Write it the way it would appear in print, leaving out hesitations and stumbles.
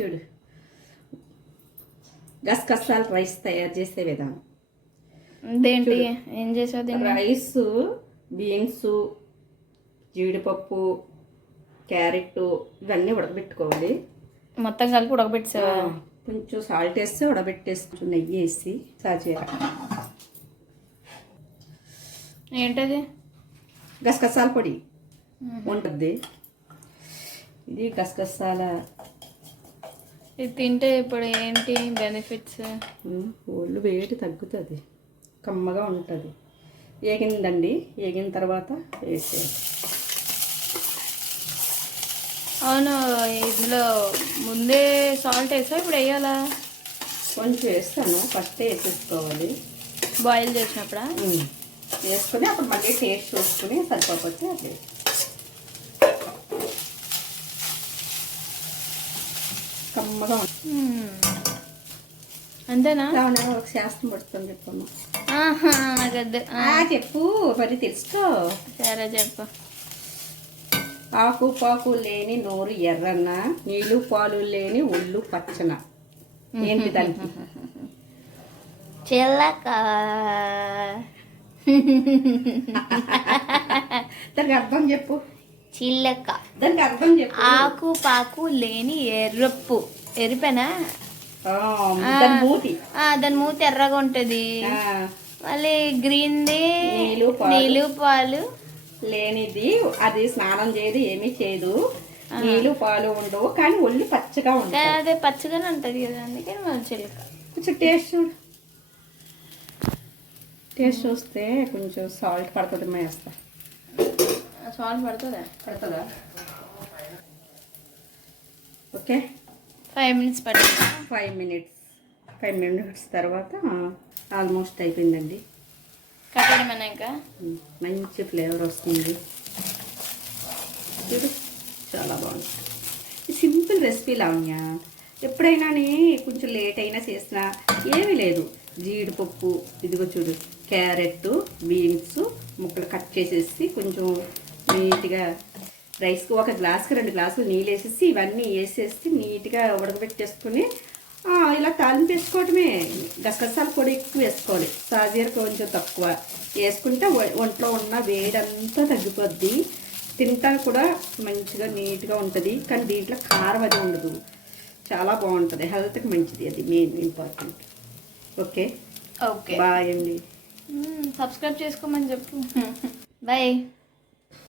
చూడు గసగసాల రైస్ తయారు చేసే విధానం. దేంటి ఏం చేసావు? రైస్, బీన్స్, జీడిపప్పు, క్యారెట్ ఇవన్నీ ఉడకబెట్టుకోవాలి. మొత్తం కలిపి ఉడకబెట్టేసావా? కొంచెం సాల్ట్ వేసి ఉడకబెట్టేసి కొంచెం నెయ్యి వేసి సాజీరా. ఏంటది? గసగసాల పొడి ఉంటుంది. ఇది గసగసాల. ఇది తింటే ఇప్పుడు ఏంటి బెనిఫిట్స్? ఒళ్ళు వేడి తగ్గుతుంది, కమ్మగా ఉంటుంది. వేగిందండి, వేగిన తర్వాత వేసేయాలి. అవును, ఇందులో ముందే సాల్ట్ వేసా ఇప్పుడు వేయాలా? కొంచెం వేస్తాను, ఫస్ట్ వేసేసుకోవాలి. బాయిల్ చేసినప్పుడా వేసుకొని అప్పుడు మళ్ళీ టేస్ట్ చూసుకుని సరిపోతే అది కమ్మగా అంతేనా? ఒక శాస్త్రం పడుతుంది చెప్పమ్మా. చెప్పు మరి తెలుసుకో. సరే చెప్పు. ఆకు పాకు లేని నోరు ఎర్రన్న, నీళ్ళు పాలు లేని ఒళ్ళు పచ్చన. ఏంటి దానికి? చిల్లక. దానికి అర్థం చెప్పు. చిల్లక. దానికి అర్థం చెప్పు. ఆకు పాకు లేని ఎర్రప్పు. ఎరిపేనా? దాని మూతి ఎర్రగా ఉంటది. మళ్ళీ గ్రీన్ది నీళ్ళు పాలు లేనిది. అది స్నానం చేయదు, ఏమీ చేయదు, నీళ్ళు పాలు ఉండవు, కానీ ఒళ్ళు పచ్చగా ఉంటుంది. అదే పచ్చగానే ఉంటది కదా, అందుకని మన చిల్లక. కొంచెం టేస్ట్ చూడు. టేస్ట్ చూస్తే కొంచెం సాల్ట్ పడుతుంది. వేస్తా. సాల్ట్ పడుతుందా? పడుతుందా? ఓకే. 5 minutes పడుతుంది. 5 minutes తర్వాత ఆల్మోస్ట్ అయిపోయిందండి. కట్టడమేనా? ఇంకా మంచి ఫ్లేవర్ వస్తుంది. చూడు, చాలా బాగుంటుంది. Simple recipe Lavanya. ఎప్పుడైనా కొంచెం లేట్ అయినా చేసినా ఏమీ లేదు. జీడిపప్పు, ఇదిగో చూడు, క్యారెట్, బీన్స్ ముక్కలు కట్ చేసేసి కొంచెం నీట్గా రైస్కి 1 గ్లాస్కి 2 గ్లాసులు నీళ్ళు వేసేసి ఇవన్నీ వేసేసి నీట్గా ఉడకబెట్టేసుకుని ఇలా తాలింపు వేసుకోవటమే. గసగసాల పొడి ఎక్కువ వేసుకోవాలి, సాజీర కొంచెం తక్కువ వేసుకుంటే ఒంట్లో ఉన్న వేడంతా తగ్గిపోద్ది. తింటానికి కూడా మంచిగా నీట్గా ఉంటుంది. కానీ దీంట్లో కారం అది ఉండదు. చాలా బాగుంటుంది, హెల్త్కి మంచిది. అది main important. Okay okay, bye అండి. సబ్స్క్రైబ్ చేసుకోమని చెప్పు. బాయ్.